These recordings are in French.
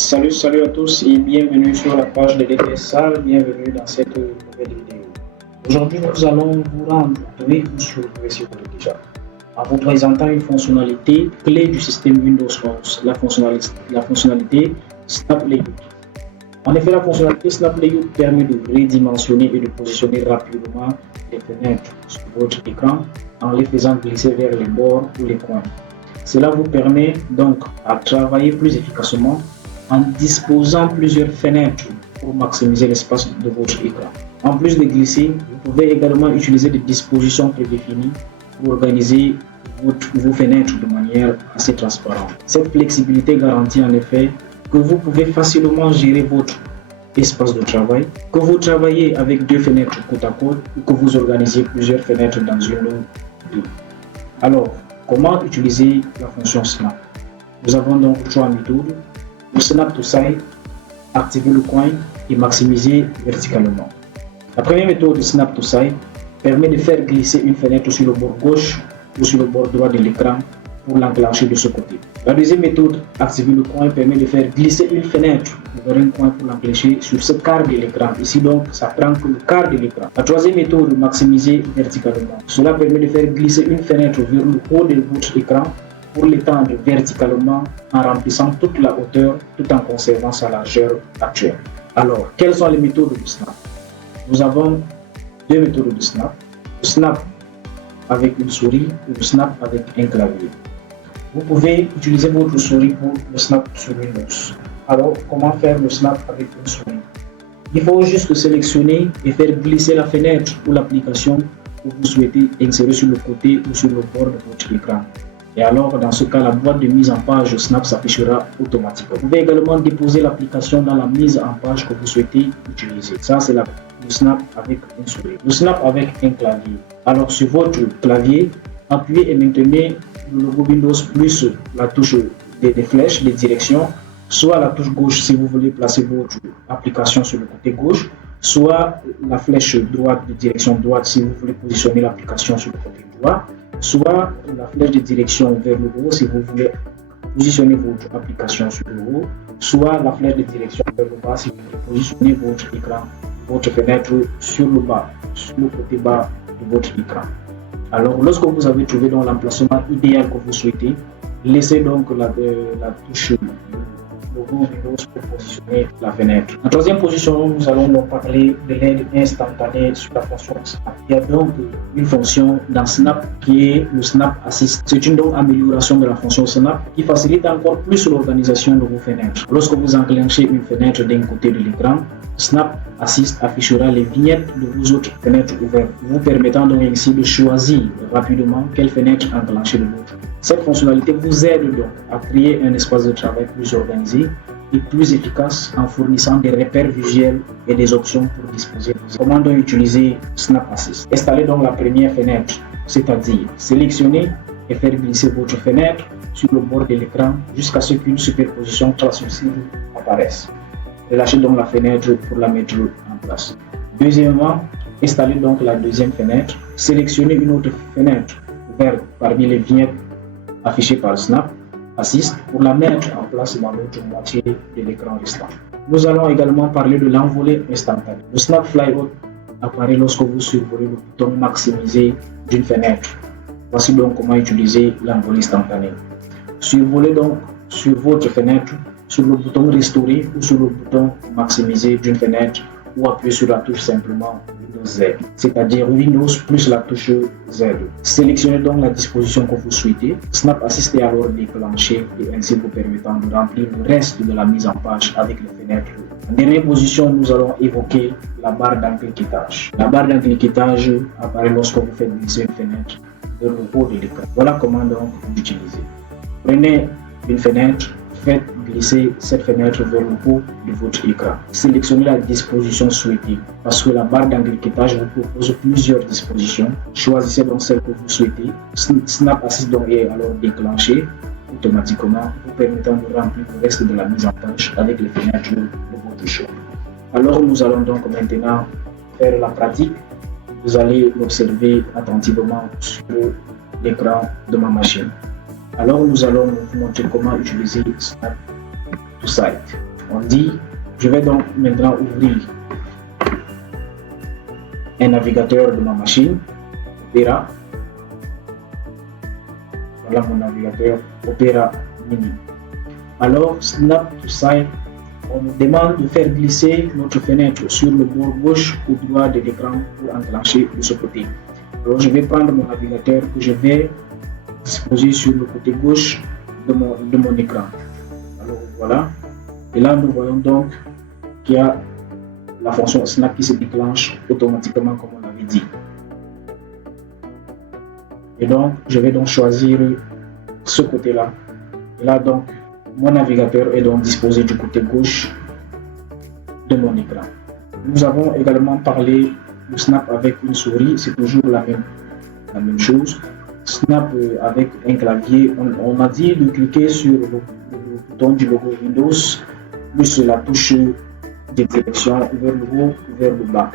Salut à tous et bienvenue sur la page de DTSA, bienvenue dans cette nouvelle vidéo. Aujourd'hui, nous allons vous rendre donné ou surveiller sur déjà en vous présentant une fonctionnalité clé du système Windows 11, la fonctionnalité Snap Layout. En effet, la fonctionnalité Snap Layout permet de redimensionner et de positionner rapidement les fenêtres sur votre écran en les faisant glisser vers les bords ou les coins. Cela vous permet donc à travailler plus efficacement en disposant plusieurs fenêtres pour maximiser l'espace de votre écran. En plus de glisser, vous pouvez également utiliser des dispositions prédéfinies pour organiser vos fenêtres de manière assez transparente. Cette flexibilité garantit en effet que vous pouvez facilement gérer votre espace de travail, que vous travaillez avec deux fenêtres côte à côte ou que vous organisez plusieurs fenêtres dans une ou deux. Alors, comment utiliser la fonction Snap? Nous avons donc trois méthodes. Le Snap to Side, activer le coin et maximiser verticalement. La première méthode de Snap to Side permet de faire glisser une fenêtre sur le bord gauche ou sur le bord droit de l'écran pour l'enclencher de ce côté. La deuxième méthode, activer le coin, permet de faire glisser une fenêtre vers un coin pour l'enclencher sur ce quart de l'écran. Ici donc, ça prend que le quart de l'écran. La troisième méthode, maximiser verticalement. Cela permet de faire glisser une fenêtre vers le haut de votre écran pour l'étendre verticalement en remplissant toute la hauteur tout en conservant sa largeur actuelle. Alors, quelles sont les méthodes de Snap? Nous avons deux méthodes de Snap. Le Snap avec une souris et le Snap avec un clavier. Vous pouvez utiliser votre souris pour le Snap sur Windows. Alors, comment faire le Snap avec une souris? Il faut juste sélectionner et faire glisser la fenêtre ou l'application que vous souhaitez insérer sur le côté ou sur le bord de votre écran. Et alors, dans ce cas, la boîte de mise en page Snap s'affichera automatiquement. Vous pouvez également déposer l'application dans la mise en page que vous souhaitez utiliser. Ça, c'est le Snap avec une souris. Le Snap avec un clavier. Alors, sur votre clavier, appuyez et maintenez le logo Windows plus la touche des flèches, des directions, soit la touche gauche si vous voulez placer votre application sur le côté gauche, soit la flèche droite de direction droite si vous voulez positionner l'application sur le côté droit, soit la flèche de direction vers le haut si vous voulez positionner votre application sur le haut, soit la flèche de direction vers le bas si vous voulez positionner votre écran, votre fenêtre sur le bas, sur le côté bas de votre écran. Alors, lorsque vous avez trouvé donc l'emplacement idéal que vous souhaitez, laissez donc la touche logo Windows pour positionner la fenêtre. En troisième position, nous allons donc parler de l'aide instantanée sur la fonction Snap. Il y a donc une fonction dans Snap qui est le Snap Assist. C'est une donc amélioration de la fonction Snap qui facilite encore plus l'organisation de vos fenêtres. Lorsque vous enclenchez une fenêtre d'un côté de l'écran, Snap Assist affichera les vignettes de vos autres fenêtres ouvertes, vous permettant donc ainsi de choisir rapidement quelle fenêtre enclencher de l'autre. Cette fonctionnalité vous aide donc à créer un espace de travail plus organisé et plus efficace en fournissant des repères visuels et des options pour disposer. Comment donc utiliser Snap Assist? Installez donc la première fenêtre, c'est-à-dire sélectionnez et faire glisser votre fenêtre sur le bord de l'écran jusqu'à ce qu'une superposition transmissible apparaisse. Relâchez donc la fenêtre pour la mettre en place. Deuxièmement, installez donc la deuxième fenêtre, sélectionnez une autre fenêtre ouverte parmi les vignettes affichées par Snap Assist pour la mettre en place dans l'autre moitié de l'écran restant. Nous allons également parler de l'envolée instantanée. Le Snap Flyout apparaît lorsque vous survolez le bouton maximiser d'une fenêtre. Voici donc comment utiliser l'envolée instantanée. Survolez donc sur votre fenêtre sur le bouton restaurer ou sur le bouton maximiser d'une fenêtre ou appuyez sur la touche simplement Windows Z, c'est-à-dire Windows plus la touche Z. Sélectionnez donc la disposition que vous souhaitez. Snap Assist est alors déclenché et ainsi vous permettant de remplir le reste de la mise en page avec les fenêtres. En dernière position, nous allons évoquer la barre d'encliquetage. La barre d'encliquetage apparaît lorsque vous faites glisser une fenêtre vers le haut de l'écran. Voilà comment donc l'utiliser. Prenez une fenêtre, faites glisser cette fenêtre vers le haut de votre écran. Sélectionnez la disposition souhaitée parce que la barre d'encliquetage vous propose plusieurs dispositions. Choisissez donc celle que vous souhaitez. Snap Assist donc est alors déclenché automatiquement, vous permettant de remplir le reste de la mise en page avec les fenêtres de votre choix. Alors nous allons donc maintenant faire la pratique. Vous allez l'observer attentivement sur l'écran de ma machine. Alors nous allons vous montrer comment utiliser Snap to Side. On dit, je vais donc maintenant ouvrir un navigateur de ma machine, Opera. Voilà mon navigateur Opera Mini. Alors, Snap to Site, on nous demande de faire glisser notre fenêtre sur le bord gauche ou droit de l'écran pour enclencher de ce côté. Alors, je vais prendre mon navigateur que je vais disposer sur le côté gauche de mon écran. Alors, voilà. Et là, nous voyons donc qu'il y a la fonction Snap qui se déclenche automatiquement, comme on l'avait dit. Et donc, je vais donc choisir ce côté-là. Et là, donc, mon navigateur est donc disposé du côté gauche de mon écran. Nous avons également parlé de Snap avec une souris, c'est toujours la même chose. Snap avec un clavier, on a dit de cliquer sur le bouton du logo Windows, plus la touche de direction vers le haut ou vers le bas.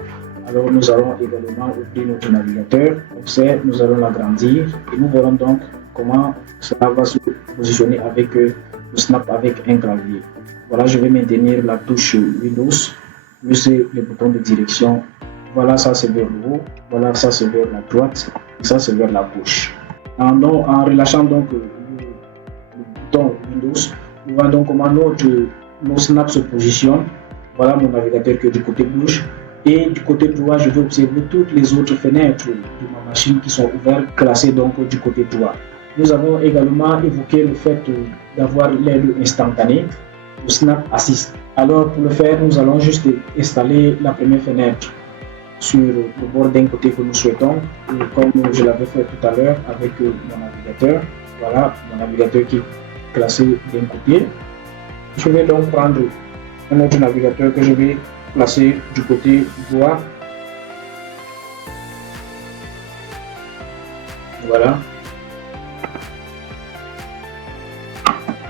Alors nous allons également ouvrir notre navigateur. Observe, nous allons l'agrandir et nous verrons donc comment cela va se positionner avec le Snap avec un clavier. Voilà, je vais maintenir la touche Windows plus le bouton de direction. Voilà, ça c'est vers le haut. Voilà, ça c'est vers la droite. Et ça c'est vers la gauche. En relâchant donc le bouton Windows, nous voyons donc comment nos snaps se positionnent. Voilà mon navigateur qui est du côté gauche. Et du côté droit, je vais observer toutes les autres fenêtres de ma machine qui sont ouvertes, classées donc du côté droit. Nous avons également évoqué le fait d'avoir l'aide instantanée, le Snap Assist. Alors pour le faire, nous allons juste installer la première fenêtre sur le bord d'un côté que nous souhaitons, et comme je l'avais fait tout à l'heure avec mon navigateur. Voilà mon navigateur qui est classé d'un côté. Je vais donc prendre un autre navigateur que je vais placer du côté droit. Voilà.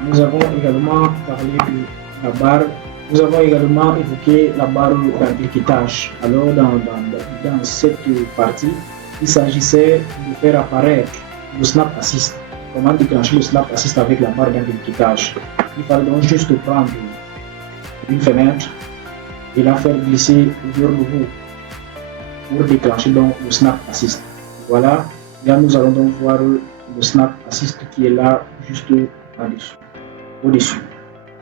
Nous avons également parlé de la barre. Nous avons également évoqué la barre d'empliquetage. Alors dans cette partie, il s'agissait de faire apparaître le Snap Assist. Comment déclencher le Snap Assist avec la barre d'empliquetage? Il fallait donc juste prendre une fenêtre et la faire glisser vers le haut pour déclencher donc le Snap Assist. Voilà, là nous allons donc voir le Snap Assist qui est là juste au-dessus.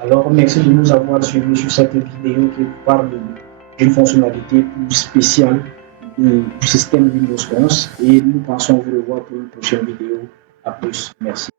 Alors merci de nous avoir suivis sur cette vidéo qui parle d'une fonctionnalité plus spéciale du système Windows 11 et nous pensons vous revoir pour une prochaine vidéo. À plus, merci.